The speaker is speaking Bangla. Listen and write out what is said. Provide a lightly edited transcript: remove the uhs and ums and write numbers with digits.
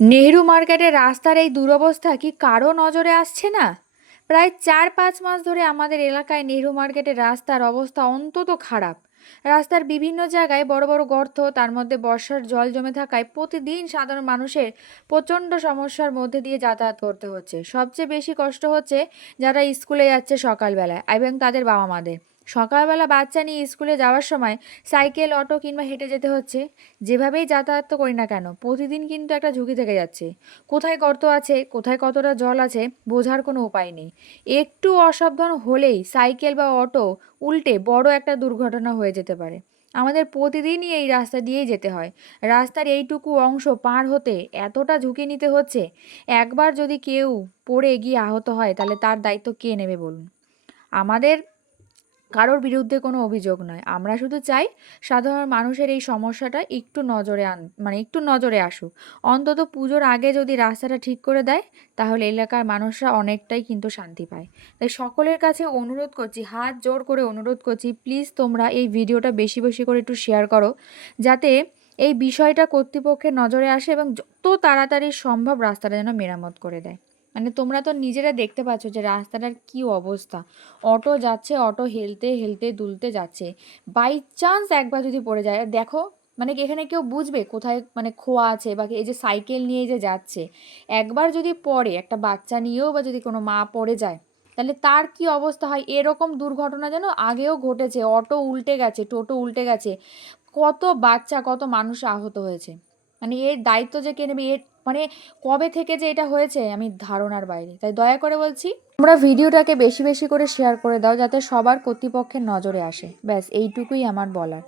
নেহেরু মার্কেটের রাস্তার এই দুরবস্থা কি কারো নজরে আসছে না? প্রায় 4-5 মাস ধরে আমাদের এলাকায় নেহেরু মার্কেটের রাস্তার অবস্থা অন্তত খারাপ। রাস্তার বিভিন্ন জায়গায় বড় বড় গর্ত, তার মধ্যে বর্ষার জল জমে থাকায় প্রতিদিন সাধারণ মানুষের প্রচণ্ড সমস্যার মধ্যে দিয়ে যাতায়াত করতে হচ্ছে। সবচেয়ে বেশি কষ্ট হচ্ছে যারা স্কুলে যাচ্ছে সকালবেলায় এবং তাদের বাবা মাদের। সকালবেলা বাচ্চা নিয়ে স্কুলে যাওয়ার সময় সাইকেল, অটো কিংবা হেঁটে যেতে হচ্ছে। যেভাবেই যাতায়াত তো করি না কেন, প্রতিদিন কিন্তু একটা ঝুঁকি থেকে যাচ্ছে। কোথায় গর্ত আছে, কোথায় কতটা জল আছে বোঝার কোনো উপায় নেই। একটু অসাবধান হলেই সাইকেল বা অটো উল্টে বড় একটা দুর্ঘটনা হয়ে যেতে পারে। আমাদের প্রতিদিনই এই রাস্তা দিয়েই যেতে হয়। রাস্তার এইটুকু অংশ পার হতে এতটা ঝুঁকি নিতে হচ্ছে। একবার যদি কেউ পড়ে গিয়ে আহত হয় তাহলে তার দায়িত্ব কে নেবে বলুন? আমাদের কারোর বিরুদ্ধে কোনো অভিযোগ নয়। আমরা শুধু চাই সাধারণ মানুষের এই সমস্যাটা একটু নজরে আসুক। অন্তত পুজোর আগে যদি রাস্তাটা ঠিক করে দেয়, তাহলে এলাকার মানুষরা অনেকটাই কিন্তু শান্তি পায়। তাই সকলের কাছে অনুরোধ করছি, হাত জোড় করে অনুরোধ করছি, প্লিজ তোমরা এই ভিডিওটা বেশি বেশি করে একটু শেয়ার করো, যাতে এই বিষয়টা কর্তৃপক্ষের নজরে আসে এবং যত তাড়াতাড়ি সম্ভব রাস্তাটা যেন মেরামত করে দেয়। মানে তোমরা তো নিজেরা দেখতে পাচ্ছ যে রাস্তাটার কি অবস্থা। অটো যাচ্ছে, অটো হেলতে হেলতে দুলতে যাচ্ছে। বাই চান্স একবার যদি পড়ে যায়, আর দেখো, মানে কি এখানে কেউ বুঝবে কোথায় মানে খোয়া আছে, বা এই যে সাইকেল নিয়ে যে যাচ্ছে, একবার যদি পড়ে, একটা বাচ্চা নিয়েও বা যদি কোনো মা পড়ে যায়, তাহলে তার কি অবস্থা হয়? এরকম দুর্ঘটনা যেন আগেও ঘটেছে, অটো উল্টে গেছে, টোটো উল্টে গেছে, কত বাচ্চা কত মানুষ আহত হয়েছে। মানে এর দায়িত্ব যে কে নেবে, এর মানে কবে থেকে যে এটা হয়েছে আমি ধারণার বাইরে। তাই দয়া করে বলছি, তোমরা ভিডিওটাকে বেশি বেশি করে শেয়ার করে দাও, যাতে সবার কর্তৃপক্ষের নজরে আসে। ব্যাস এইটুকুই আমার বলার।